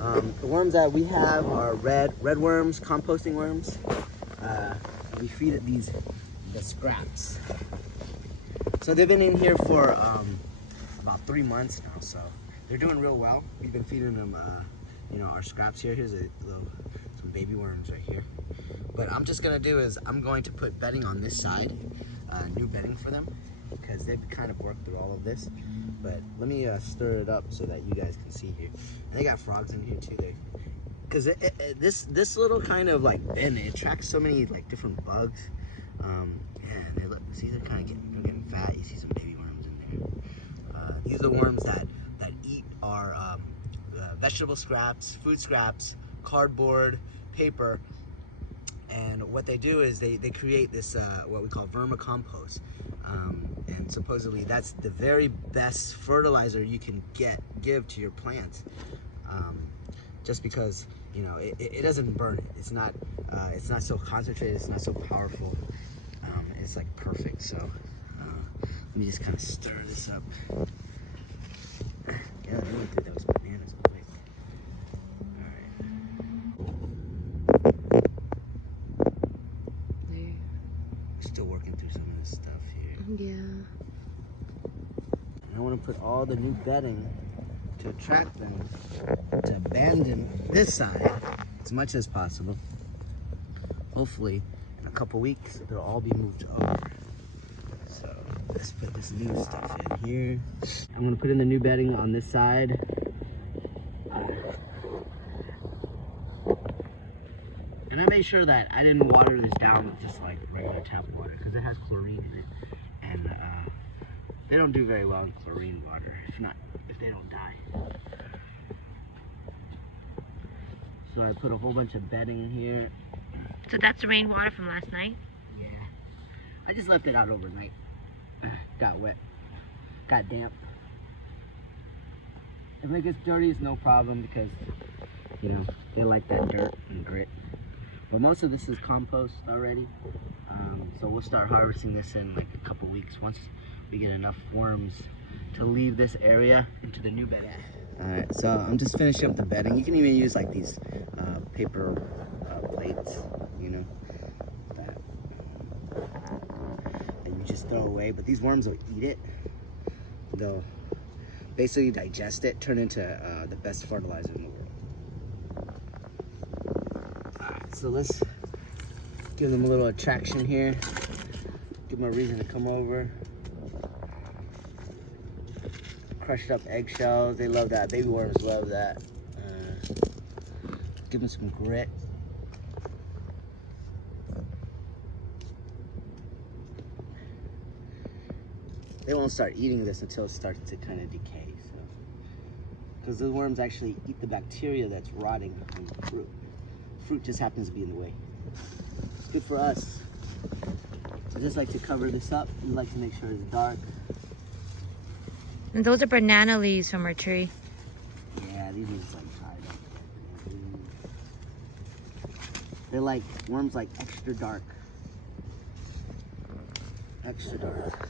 The worms that we have are red worms, composting worms. We feed it the scraps. So they've been in here for about 3 months now, so they're doing real well. We've been feeding them, our scraps here. Here's some baby worms right here. But I'm just gonna do is I'm going to put bedding on this side, new bedding for them, because they've kind of worked through all of this. But let me stir it up so that you guys can see here. And they got frogs in here too. Because this little kind of like bin, it attracts so many like different bugs. And see, they're getting fat. You see some baby worms in there. These are the worms that eat our vegetable scraps, food scraps, cardboard, paper. And what they do is they create this what we call vermicompost. And supposedly that's the very best fertilizer you can give to your plants. Just because it doesn't burn it. It's not so concentrated. It's not so powerful. It's like perfect. So let me just kind of stir this up. Yeah, I went through those bananas quick. All right. Still working through some of this stuff here. Yeah. And I want to put all the new bedding to attract them to abandon this side as much as possible. Hopefully in a couple weeks they'll all be moved over. So let's put this new stuff in here. I'm gonna put in the new bedding on this side. And I made sure that I didn't water this down with just like regular tap water because it has chlorine in it. And they don't do very well in chlorine water if they don't die. So I put a whole bunch of bedding in here. So that's the rainwater from last night? Yeah. I just left it out overnight. Got wet. Got damp. If it gets dirty, it's no problem because, they like that dirt and grit. But most of this is compost already. So we'll start harvesting this in like a couple weeks once we get enough worms to leave this area into the new bed. Yeah. All right, so I'm just finishing up the bedding. You can even use like these paper plates, that you just throw away. But these worms will eat it. They'll basically digest it, turn into the best fertilizer in the world. All right, so let's give them a little attraction here. Give them a reason to come over. Crushed up eggshells, they love that. Baby worms love that. Give them some grit. They won't start eating this until it starts to kind of decay. So, because the worms actually eat the bacteria that's rotting in the fruit. Fruit just happens to be in the way. It's good for us. I just like to cover this up. We like to make sure it's dark. And those are banana leaves from our tree. Yeah, these are just like dried up. They're like worms, like extra dark. Extra dark.